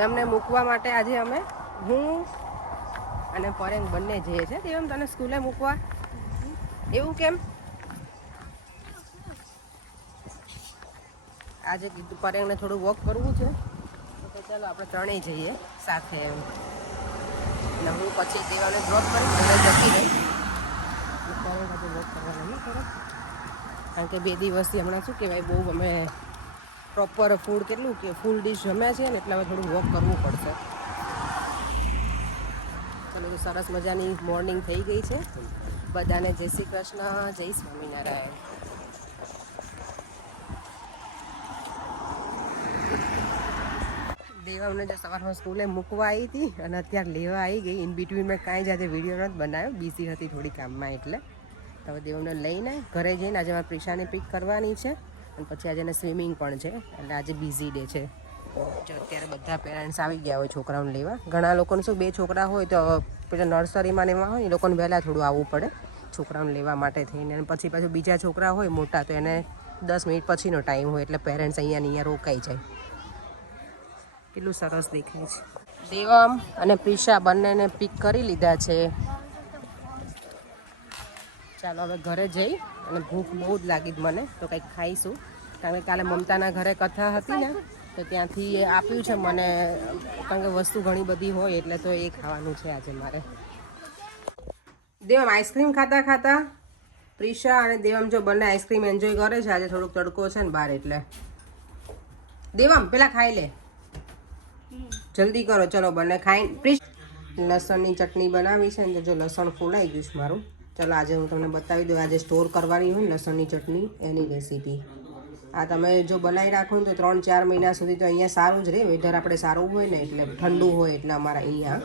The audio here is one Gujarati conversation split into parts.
દેવમને મૂકવા માટે આજે અમે હું અને પરેંગ બંને જઈએ છીએ. દેવમ તને સ્કૂલે મૂકવા એવું કેમ? આજે કીધું પરેંગને થોડું વોક કરવું છે તો ચાલો આપણે ત્રણેય જઈએ સાથે એમ. અને હું પછી દેવાને ડ્રોપ કરી અને જતી રહી. પરેંગ આજે વોક કરવા નહીં કરે કારણ કે 2 દિવસથી હમણાં શું કહેવાય બહુ અમે પ્રોપર ફૂડ કેટલું કે ફૂલ ડીશ જમ્યા છે ને એટલે હવે થોડું વોક કરવું પડશે. ચાલો તો સરસ મજાની મોર્નિંગ થઈ ગઈ છે. બધાને જય શ્રી કૃષ્ણ, જય સ્વામિનારાયણ. દેવામને જે સવારમાં સ્કૂલે મૂકવા આવી હતી અને અત્યારે લેવા આવી ગઈ. ઇન બિટવીન મેં કાંઈ જ આજે વિડીયો નથી બનાવ્યો, બિઝી હતી થોડી કામમાં એટલે. તો હવે દેવમને લઈને ઘરે જઈને આજે મારે પ્રિશાને પિક કરવાની છે અને પછી આજે એને સ્વિમિંગ પણ છે એટલે આજે બિઝી ડે છે. જો અત્યારે બધા પેરેન્ટ્સ આવી ગયા હોય છોકરાઓને લેવા. ઘણા લોકોને શું 2 છોકરા હોય તો પેલા નર્સરીમાં ને એમાં હોય એ લોકોને વહેલા થોડું આવવું પડે છોકરાઓને લેવા માટે થઈને. અને પછી પાછું બીજા છોકરા હોય મોટા તો એને 10 મિનિટ પછીનો ટાઈમ હોય એટલે પેરેન્ટ્સ અહીંયા રોકાઈ જાય. કેટલું સરસ દેખાય છે. દેવમ અને પ્રિશા બંનેને પિક કરી લીધા છે. ચાલો હવે ઘરે જઈ અને ભૂખ બહુ જ લાગી મને તો કંઈક ખાઈશું કારણ કે કાલે મમતાના ઘરે કથા હતી ને તો ત્યાંથી આપ્યું છે મને કારણ કે વસ્તુ ઘણી બધી હોય એટલે તો એ ખાવાનું છે આજે મારે. દેવમ આઈસ્ક્રીમ ખાતા ખાતા પ્રિશા અને દેવમ જો બંને આઈસ્ક્રીમ એન્જોય કરે છે. આજે થોડુંક તડકો છે ને બહાર એટલે. દેવમ પેલા ખાઈ લે, જલ્દી કરો. ચલો બંને ખાઈ. લસણની ચટણી બનાવી છે ને જો લસણ ફૂલાઈ ગયું છે મારું. ચલો આજે હું તમને બતાવી દઉં. આજે સ્ટોર કરવાની હોય લસણની ચટણી એની રેસીપી. આ તમે જો બનાવી રાખો ને તો 3-4 મહિના સુધી તો અહીંયા સારું જ રહે. વેધર આપણે સારું હોય ને એટલે ઠંડુ હોય એટલે અમારા અહીંયા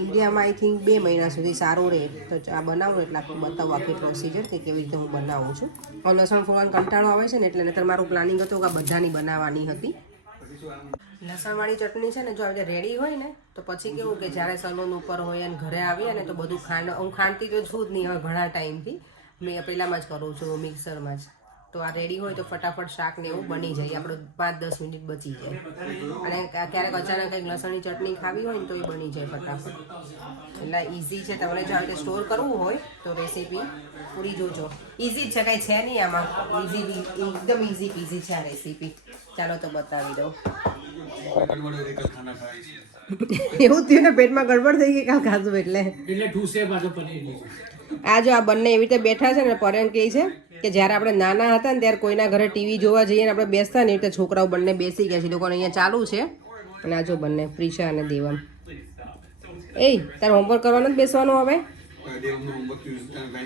ઇન્ડિયામાં આઈ થિંક 2 મહિના સુધી સારું રહે. તો આ બનાવું એટલે આખું બતાવું આખી પ્રોસિજર કે કેવી રીતે હું બનાવું છું. લસણ ફોડવાનો કંટાળો આવે છે ને એટલે નહીંતર મારું પ્લાનિંગ હતું કે બધાની બનાવવાની હતી. લસણવાળી ચટણી છે ને જો આવી રેડી હોય ને તો પછી કેવું કે જ્યારે સલૂન ઉપર હોય અને ઘરે આવીએ ને તો બધું હું ખાંડતી તો છું જ નહીં હવે ઘણા ટાઈમથી. મેં પહેલાંમાં જ કરું છું મિક્સરમાં જ. તો આ રેડી હોય તો ફટાફટ શાક ને એવું બની જાય. આપણું 5-10 મિનિટ બચી જાય. અને ક્યારેક અચાનક કંઈક લસણની ચટણી ખાવી હોય ને તો એ બની જાય ફટાફટ. એટલે ઇઝી છે. તમારે જો આવી રીતે સ્ટોર કરવું હોય તો રેસીપી પૂરી જોજો. ઇઝી જ છે, કાંઈ છે નહીં આમાં. ઇઝી એકદમ ઇઝી પીઝી છે આ રેસીપી. ચાલો તો બતાવી દઉં. એવું થયું ને પેટમાં ગડબડ થઈ ગઈ કાલ ખાધું એટલે આ જો આ બંને એવી રીતે બેઠા છે ને પરેંગ કહે છે કે જ્યારે આપણે નાના હતા ને ત્યારે કોઈના ઘરે ટીવી જોવા જઈએ ને આપણે બેસતા ને એવી રીતે છોકરાઓ બંને બેસી ગયા છે. લોકોને અહીંયા ચાલુ છે અને આ જો બંને પ્રિશા અને દેવમ. એ તારે હોમવર્ક કરવાનું જ બેસવાનું હવે.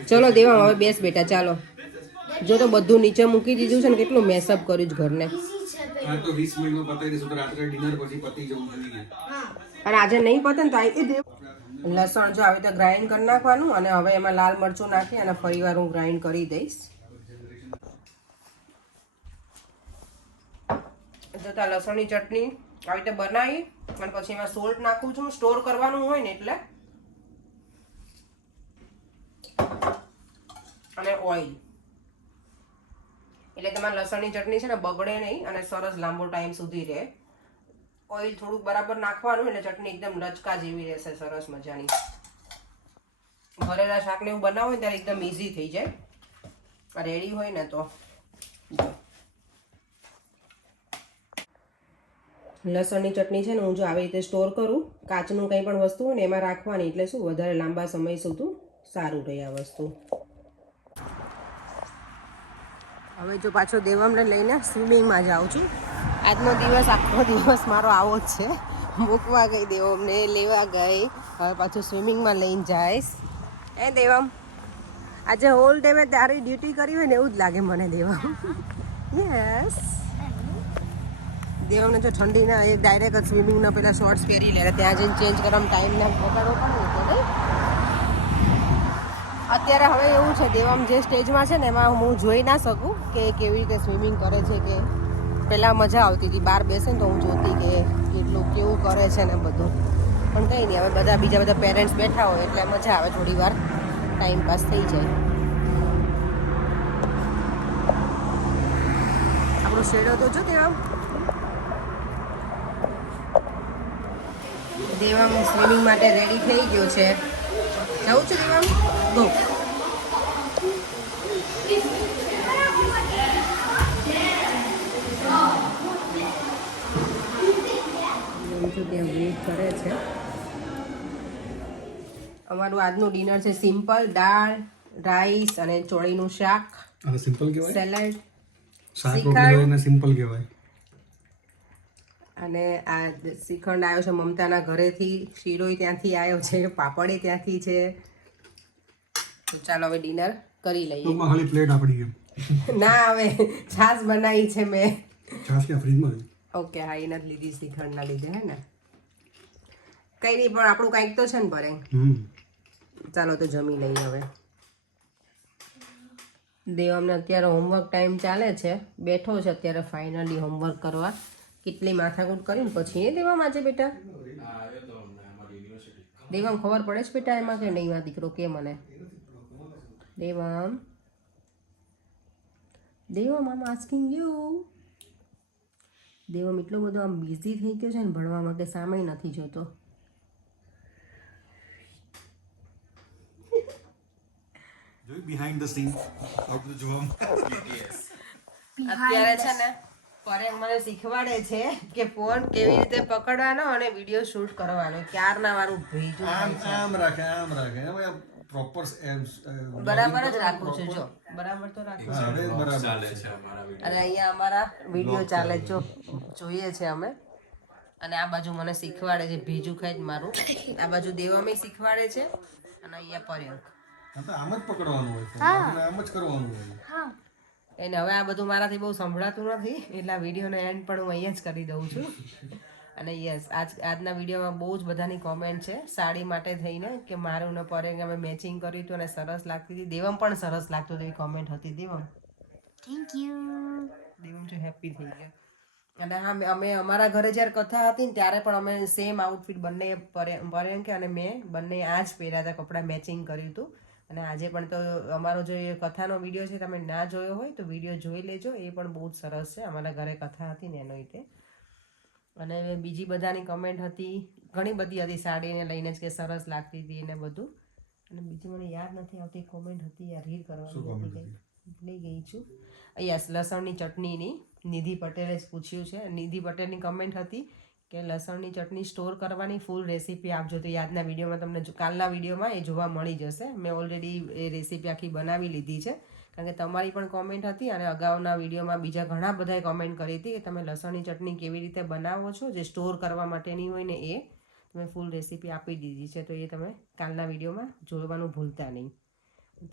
ચલો દેવમ હવે બેસ બેટા ચાલો. જો તો બધું નીચે મૂકી દીધું છે ને કેટલું મેસઅપ કર્યું છે ઘરને. અને આજે નહીં પતે ને તો લસણ જો આવી રીતે ગ્રાઇન્ડ કરી નાખવાનું અને હવે એમાં લાલ મરચું નાખી અને ફરી વાર હું ગ્રાઇન્ડ કરી દઈશ. જતા લસણની ચટણી આવી રીતે બનાવી અને પછી એમાં સોલ્ટ નાખું છું. સ્ટોર કરવાનું હોય ને એટલે. અને ઓઇલ એટલે તમારે લસણની ચટણી છે ને બગડે નહીં અને સરસ લાંબો ટાઈમ સુધી રહે. ઓઇલ થોડુંક બરાબર નાખવાનું એટલે ચટણી એકદમ લચકા જેવી રહેશે સરસ મજાની. ભરેલા શાકને એવું બનાવો ત્યારે એકદમ ઇઝી થઈ જાય. રેડી હોય ને તો લસણની ચટણી છે ને હું જો આવી રીતે સ્ટોર કરું. કાચનું કંઈ પણ વસ્તુ હોય ને એમાં રાખવાની એટલે શું વધારે લાંબા સમય સુધી સારું રહે આ વસ્તુ. હવે જો પાછો દેવમને લઈને સ્વિમિંગમાં જાઉં છું. આજનો દિવસ આખો દિવસ મારો આવો જ છે. મૂકવા ગઈ દેવમને, લેવા ગઈ, હવે પાછું સ્વિમિંગમાં લઈને જઈશ. દેવમ આજે હોલ ડે મેં તારી ડ્યુટી કરી હોય ને એવું જ લાગે મને દેવમ. યસ દેવમને જો ઠંડીના એ ડાયરેક્ટ સ્વિમિંગના પેલા શોર્ટ્સ પહેરી લે ત્યાં જઈને ચેન્જ કરવાનો ટાઈમ ના બગાડવો પણ હતો નહીં. અત્યારે હવે એવું છે દેવમ જે સ્ટેજમાં છે ને એમાં હું જોઈ ના શકું કે કેવી રીતે સ્વિમિંગ કરે છે. કે પહેલાં મજા આવતી હતી બહાર બેસે ને તો હું જોતી કે કેટલું કેવું કરે છે ને બધું. પણ કંઈ નહીં હવે બીજા બધા પેરેન્ટ્સ બેઠા હોય એટલે મજા આવે. થોડી વાર ટાઈમ પાસ થઈ જાય. આપણો શેડો તો જો દેવમ દેવાંગ સ્વિમિંગ માટે રેડી થઈ ગયો છે. જવું છે દેવાંગ? ગો. ત્યાં વેઇટ કરે છે. અમારું આજનું ડિનર છે સિમ્પલ, દાળ, રાઈસ અને ચોળીનું શાક. અને સિમ્પલ કહેવાય? સેલેડ, શાક રોટલી સિમ્પલ કહેવાય. અને આ શ્રીખંડ આવ્યો છે મમતાના ઘરેથી, શીરોય ત્યાંથી આવ્યો છે, પાપડે ત્યાંથી છે. તો ચાલો હવે ડિનર કરી લઈએ. ટૂંકમાં ખાલી પ્લેટ આપણી એમ. ના, હવે છાશ બનાવી છે મેં. છાશ ક્યાં ફ્રીજમાં? ઓકે, હા, એના જ લીધી, શ્રીખંડના લીધે, હે ને? કઈ નહીં, પણ આપણું કંઈક તો છે ને ભરે. ચાલો તો જમી લઈએ હવે. દેવામને અત્યારે હોમવર્ક ટાઈમ ચાલે છે, બેઠો છે અત્યારે ફાઇનલી હોમવર્ક કરવા. કેટલી માથાકૂટ કરીને પછી એ દેવામાં આજે બેટા? દેવામ ખબર પડે છે બેટા એમાં કે નહીં? માં દીકરો કે મને દેવામ આમ આસ્કિંગ યુ. દેવામ એટલો બધો આમ બિઝી થઈ ગયો છે ને ભણવામાં કે સામે નથી જોતો. બિહાઇન્ડ ધ સીન અત્યારે છે ને પરેમ મને શીખવાડે છે કે ફોન કેવી રીતે પકડવાનો અને વિડિયો શૂટ કરવાનો. ક્યારના મારું ભેજું આમ રાખે હવે પ્રોપર બરાબર જ રાખું છું. જો બરાબર તો રાખું છું. બરાબર અને અહીંયા અમારા વિડિયો ચાલે જો જોઈએ છે અમે. અને આ બાજુ મને શીખવાડે છે ભેજું ખાઈ જ મારું. આ બાજુ દેવામે શીખવાડે છે અને અહીંયા પર્યંક. આમ જ પકડવાનું હોય, આમ જ કરવાનું હોય. એને હવે આ બધું મારાથી બહુ સંભળાતું નથી એટલે આ વિડીયોનો એન્ડ પણ હું અહીંયા જ કરી દઉં છું. અને યસ, આજના વિડીયોમાં બહુ જ બધાની કોમેન્ટ છે સાડી માટે થઈને કે મારું ને પરેંગ અમે મેચિંગ કર્યું હતું અને સરસ લાગતી હતી. દેવમ પણ સરસ લાગતું એવી કોમેન્ટ હતી. Devam thank you. દેવમ જો હેપી થઈ ગયા. અને હા, અમે અમારા ઘરે જ્યારે કથા હતી ને ત્યારે પણ અમે સેમ આઉટફિટ બંને પરેંગ અને મેં બંને આ જ પહેર્યા હતા, કપડાં મેચિંગ કર્યું હતું. અને આજે પણ તો અમારો જે કથાનો વિડીયો છે તમે ના જોયો હોય તો વિડીયો જોઈ લેજો, એ પણ બહુ જ સરસ છે. અમારા ઘરે કથા હતી ને એનો રીતે. અને બીજી બધાની કમેન્ટ હતી, ઘણી બધી હતી સાડીને લઈને જ કે સરસ લાગતી હતી એને બધું. અને બીજી મને યાદ નથી આવતી કોમેન્ટ હતી, યાર રીડ કરવાની હતી, ભૂલી ગઈ છું. યસ, લસણની ચટણીની નિધિ પટેલે જ પૂછ્યું છે. નિધિ પટેલની કમેન્ટ હતી કે લસણની ચટણી સ્ટોર કરવાની ફૂલ રેસીપી આપજો. તો યાદના વિડીયોમાં તમને કાલના વિડીયોમાં એ જોવા મળી જશે. મેં ઓલરેડી એ રેસીપી આખી બનાવી લીધી છે. કારણ કે તમારી પણ કોમેન્ટ હતી અને અગાઉના વિડીયોમાં બીજા ઘણા બધાએ કોમેન્ટ કરી હતી કે તમે લસણની ચટણી કેવી રીતે બનાવો છો, જે સ્ટોર કરવા માટેની હોય ને એ તમે ફૂલ રેસીપી આપી દીધી છે. તો એ તમે કાલના વિડીયોમાં જોવાનું ભૂલતા નહીં.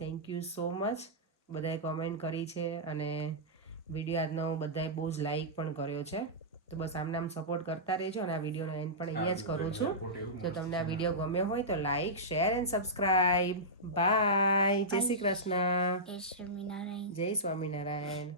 Thank you so much. બધાએ કોમેન્ટ કરી છે અને વિડીયો આજનો બધાએ બહુ જ લાઈક પણ કર્યો છે. તો બસ આમને આમ સપોર્ટ કરતા રહેજો. અને આ વિડીયોનો એન્ડ પણ અહીંયા જ કરું છું. જો તમને આ વિડીયો ગમ્યો હોય તો like, share and subscribe. Bye. જય શ્રી કૃષ્ણ. જય સ્વામિનારાયણ.